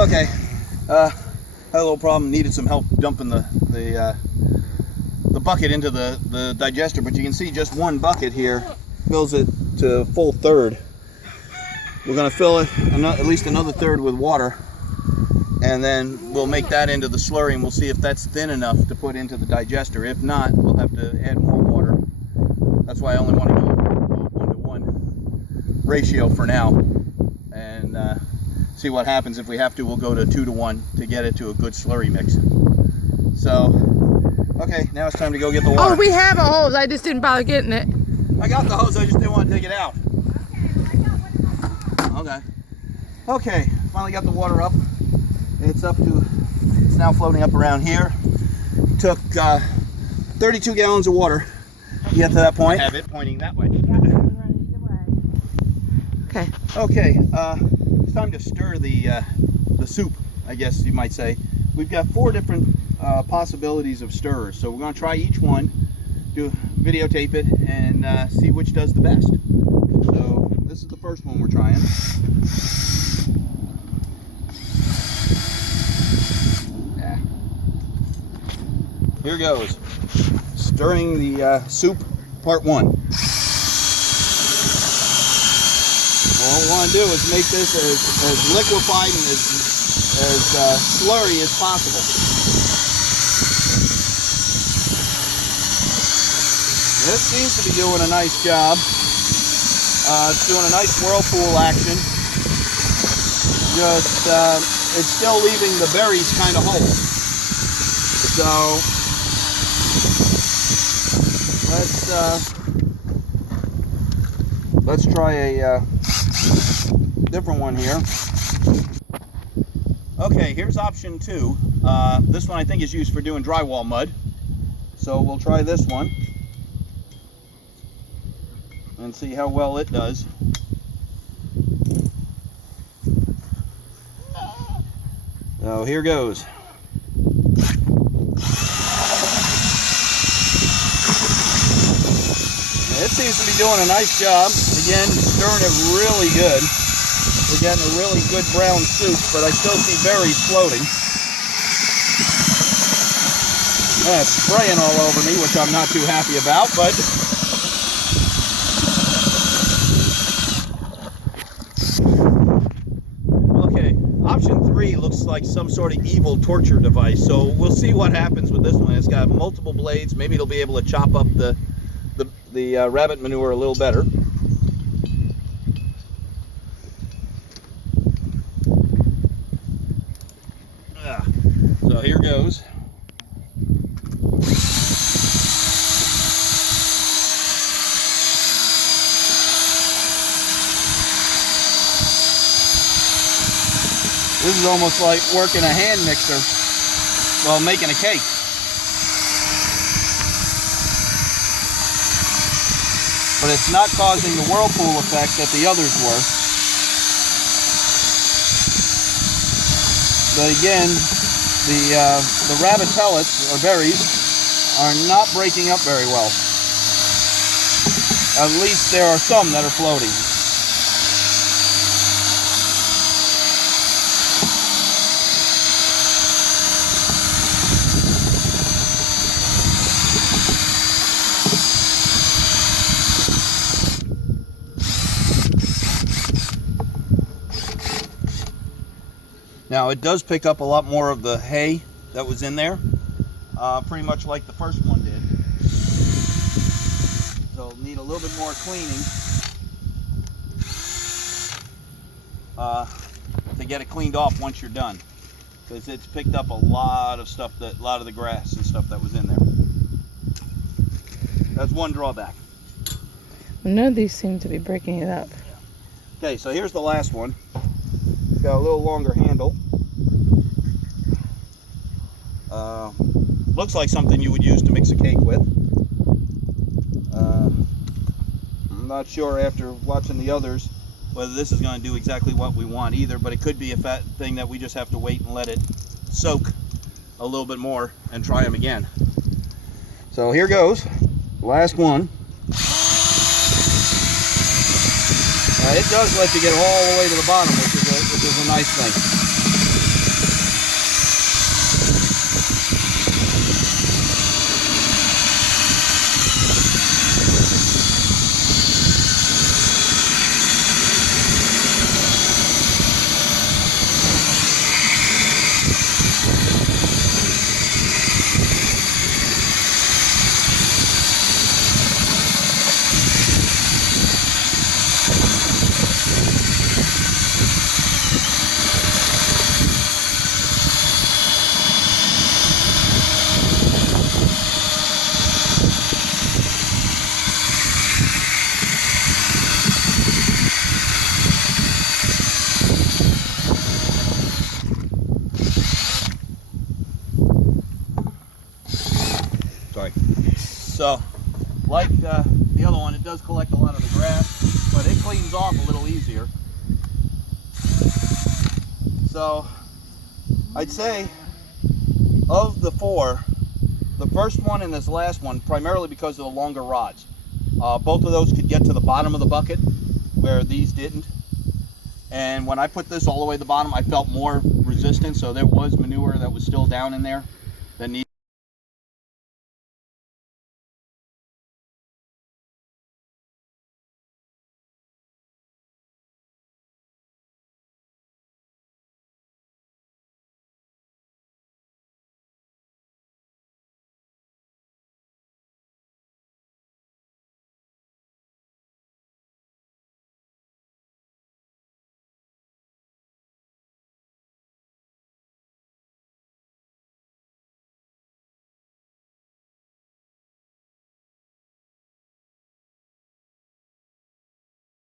Okay, had a little problem, needed some help dumping the bucket into the digester, but you can see just one bucket here fills it to full third. We're going to fill it at least another third with water, and then we'll make that into the slurry, and we'll see if that's thin enough to put into the digester. If not, we'll have to add more water. That's why I only want to go 1-to-1 ratio for now, and see what happens. If we have to, we'll go to 2-to-1 to get it to a good slurry mix. So, okay, now it's time to go get the water. Oh, we have a hose. I just didn't bother getting it. I got the hose, I just didn't want to take it out. Okay, finally got the water up. It's now floating up around here. Took 32 gallons of water to get to that point. Have it pointing that way. Okay. Okay, it's time to stir the soup, I guess you might say. We've got 4 different possibilities of stirrers, so we're going to try each one, videotape it, and see which does the best. So this is the first one we're trying. Yeah. Here goes. Stirring the soup, part 1. What we want to do is make this as liquefied and as slurry as possible. This seems to be doing a nice job. It's doing a nice whirlpool action. Just, it's still leaving the berries kind of whole. So, let's try a different one here. Okay, here's option 2. This one I think is used for doing drywall mud. So we'll try this one and see how well it does. So here goes. It seems to be doing a nice job. Again, stirring it really good. We're getting a really good brown soup, but I still see berries floating. It's spraying all over me, which I'm not too happy about, but okay, option 3 looks like some sort of evil torture device, so we'll see what happens with this one. It's got multiple blades. Maybe it'll be able to chop up the rabbit manure a little better. So here goes. This is almost like working a hand mixer while making a cake. But it's not causing the whirlpool effect that the others were. But again, the rabbit pellets, or berries, are not breaking up very well. At least there are some that are floating. Now it does pick up a lot more of the hay that was in there, pretty much like the first one did. So it'll need a little bit more cleaning to get it cleaned off once you're done, because it's picked up a lot of stuff, a lot of the grass and stuff that was in there. That's one drawback. None of these seem to be breaking it up. Okay, so here's the last one. It's got a little longer handle. Looks like something you would use to mix a cake with. I'm not sure after watching the others whether this is going to do exactly what we want either, but it could be a fat thing that we just have to wait and let it soak a little bit more and try them again. So here goes, last one. It does let you get all the way to the bottom, which is a nice thing. So, like the other one, it does collect a lot of the grass, but it cleans off a little easier. So, I'd say of the four, the first one and this last one, primarily because of the longer rods. Both of those could get to the bottom of the bucket, where these didn't. And when I put this all the way to the bottom, I felt more resistance, so there was manure that was still down in there.